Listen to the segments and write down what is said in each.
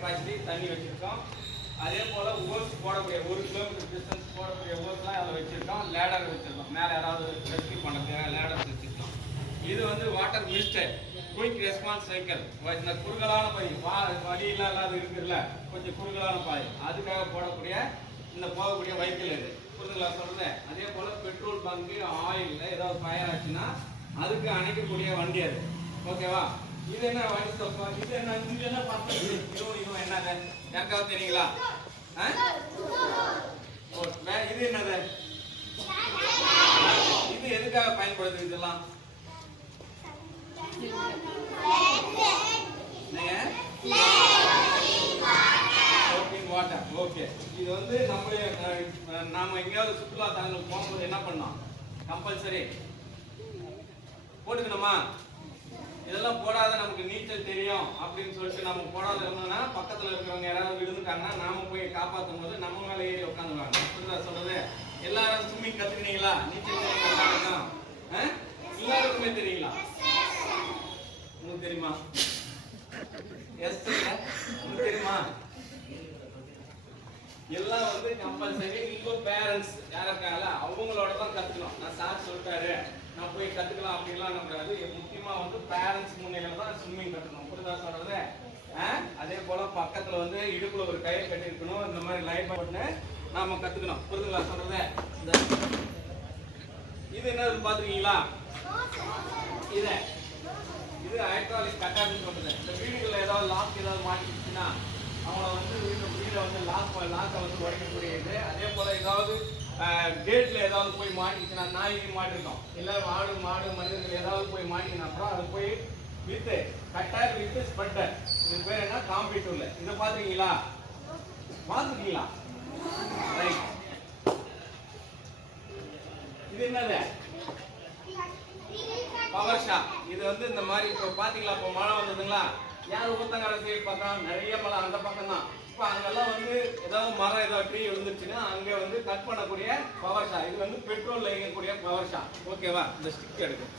Capacity தண்ணி வச்சிருக்கோம். அதே போல ஓர்ஸ் போடக்கூடிய 1 கிலோமீட்டர் டிஸ்டன்ஸ் போடக்கூடிய ஓர்ஸ்லாம் அதில் வச்சிருக்கோம். லேடர் வச்சிருக்கோம். மேலே யாராவது ரெஸ்கியூ பண்ணுறதுக்காக லேடர் வச்சிருக்கோம். இது வந்து water mister quick response cycle. இந்த குறுகலான பாதை வழி இல்லாத இருக்குல்ல, கொஞ்சம் குறுகலான பாதை, அதுக்காக போடக்கூடிய இந்த போகக்கூடிய வெஹிக்கிள் இது. புரிதுங்களா சொல்றது? அதே போல பெட்ரோல் பங்கு ஆயில்ல ஏதாவது ஃபயர் ஆச்சுன்னா அதுக்கு அணைக்கக்கூடிய வண்டி அது. ஓகேவா? இது என்ன வண்டி ஸ்டாப்? இது என்ன பர்பஸ்? இதுவும் என்னது யாருக்காவது தெரியுங்களா? இது என்னது? இது எதுக்காக பயன்படுது? இதெல்லாம் வாட்டர். ஓகே, இது வந்து நாம எங்கேயாவது சுற்றுலா தலங்களுக்கு போகும்போது என்ன பண்ணோம்? கம்பல்சரி போட்டுக்கணுமா? இதெல்லாம் போடாத நமக்கு நீச்சல் தெரியும் அப்படின்னு சொல்லிட்டு நம்ம போடாத இருந்தோம்னா பக்கத்துல இருக்கிறவங்க யாராவது விழுந்துட்டாங்கன்னா நாம போய் காப்பாற்றும் போது நம்ம மேல ஏறி உட்காந்துருவாங்க. புரியுதா சொல்றது? எல்லாரும் ஸ்விம்மிங் கத்துக்கினீங்களா? நீச்சல் தெரியுங்களா? எல்லாருக்குமே தெரியுங்களா? உங்களுக்கு தெரியுமா? எஸ், உங்களுக்கு தெரியுமா? எல்லாம் வந்து கம்பல்சரி. உங்க பேரண்ட்ஸ் யாரா இருக்காங்களா அவங்களோட தான் கத்துக்கணும். நான் சார் சொல்லிட்டாரு நான் போய் கத்துக்கலாம் அப்படின்லாம் நம்புறாரு. முக்கியமா வந்து பேரண்ட்ஸ் முன்னிலையில தான் ஸ்விம்மிங் கத்துக்கணும். புரியுதா சொல்றது? அதே போல பக்கத்துல வந்து இடுப்புல ஒரு கயிறு கட்டி இருக்கணும். இந்த மாதிரி லைட் போட்டு நாம கத்துக்கணும். புரியுதுங்களா சொல்றது? இது என்னது பாத்துருக்கீங்களா? இது ஹைட்ராலிக் கட்டார்னு சொல்றது. இந்த வீடுகளில் ஏதாவது லாக் ஏதாவது மாட்டிக்கிச்சுன்னா அவங்கள வந்து வீடை வந்து லாக்கை வந்து உடைக்கக்கூடிய இது. அதே போல ஏதாவது கேட்ல ஏதாவது போய் மாட்டிக்கிச்சுன்னா, நாய் மாட்டிருக்கோம் இல்லை மாடு மனிதர்கள் ஏதாவது போய் மாட்டிக்கினா அப்புறம் அது போய் வித்து கட்டார் வித்து ஸ்பட்டர். இது பேர் என்ன? காம்பீட்டூர்ல. இதை பாத்துருக்கீங்களா? பாத்துருக்கீங்களா? ரைட். இது என்னது? Power shop. இது வந்து இந்த மாதிரி இப்போ பாத்தீங்களா? இப்போ மழை வந்ததுங்களா? யார் ஊத்தங்கரை சைடு பக்கம் நிறைய மழை அந்த பக்கம் தான். இப்போ அங்கெல்லாம் வந்து ஏதாவது மரம் ஏதாவது ட்ரீ விழுந்துச்சுன்னா அங்கே வந்து கட் பண்ணக்கூடிய பவர் ஷாப். இது வந்து பெட்ரோல்ல இயங்கக்கூடிய பவர் ஷாப். ஓகேவா? இந்த ஸ்டிக் எடுக்கும்.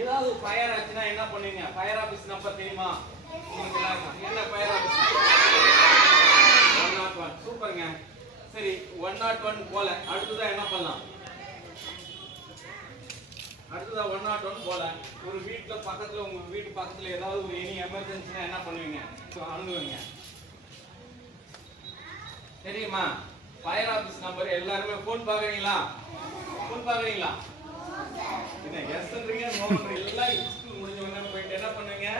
ஏதாவது ஃபயர் ஆச்சுன்னா என்ன பண்ணுவீங்க? ஃபயர் ஆபீஸ் நம்பர் தெரியுமா? என்ன ஃபயர் ஆபீஸ்? 101. சூப்பருங்க. சரி, 101 போல அடுத்ததான் என்ன பண்ணலாம்? அடுத்ததா 101 போல ஒரு வீட்டுல பக்கத்துல, உங்க வீட்டு பக்கத்துல ஏதாவது ஒரு எனி எமர்ஜென்சினா என்ன பண்ணுவீங்க? அணுகுவீங்க. தெரியுமா? ஃபயர் ஆபீஸ் நம்பர் எல்லாருமே போன் பாக்குறீங்களா? போன் பாக்குறீங்களா? என்ன எஸ்ன்றீங்க? நோன்றீங்க? எல்லாம் ஸ்கூல் முடிஞ்ச உடனே போயிட்டு என்ன பண்ணுவீங்க?